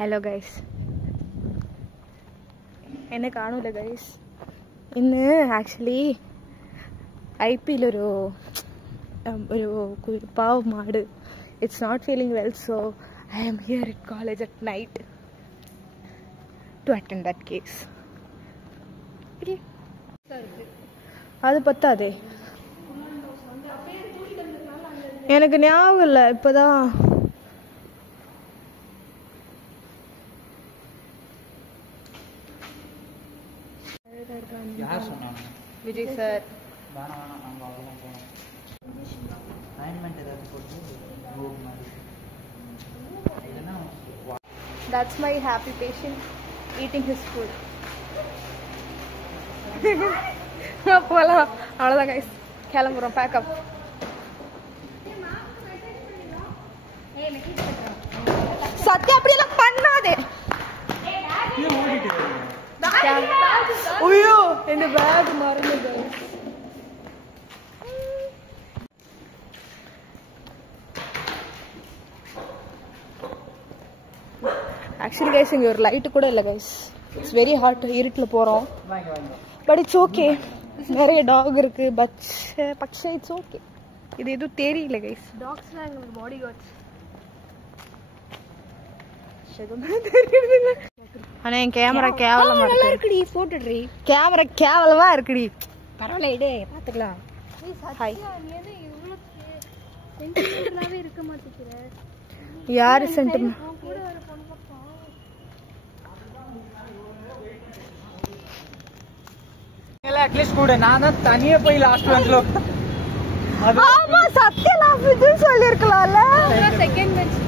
Hello guys. என்ன காணல guys. இன்னும் actually IPL ஒரு பாவ மாடு. It's not feeling well, so I am here at college at night to attend that case. Okay. அது பத்தாதே. எனக்கு ஞாபகம் இல்லை இப்போதான் Vijay sir that's my happy patient eating his food. போலாம் அவ்வளோதான் கைஸ் கிளம்புறோம் பேக்கப். சத்யா அப்படியெல்லாம் பண்ணாதே. ஐயோ இந்த பேக் மறந்துது. ஆக்சுவலி கைஸ் இங்கே ஒரு லைட்டு கூட இல்லை கைஸ். It's very hot. இருட்டில் போகிறோம் பட் இட்ஸ் ஓகே. நிறைய டாக் இருக்கு பச்சை இட்ஸ் ஓகே. இது எதுவும் தெரியல கைஸ். டாக்ஸ்லாம் எங்களுக்கு பாடி கார்ட்ஸ். ஆனா என் கேமரா கேவலமா இருக்குடி. போட்டோ ட்ரீ கேமரா கேவலமா இருக்குடி. பரவாயில்ல இடு பாத்துக்கலாம். ஹாய் நீ என்ன இவ்ளோ சென்டிமென்டலாவே இருக்க மாட்டேங்கிற? யார் சென்டிமென்ட் கூட வர பொண்ணு பக்கம் இல்ல அட்லீஸ்ட் கூட நான் தான் தனியா போய் லாஸ்ட் பெஞ்ச்ல. ஆமா சத்யா லாஸ்ட் பெஞ்ச் சொல்லி இருக்கலாம்ல. Second bench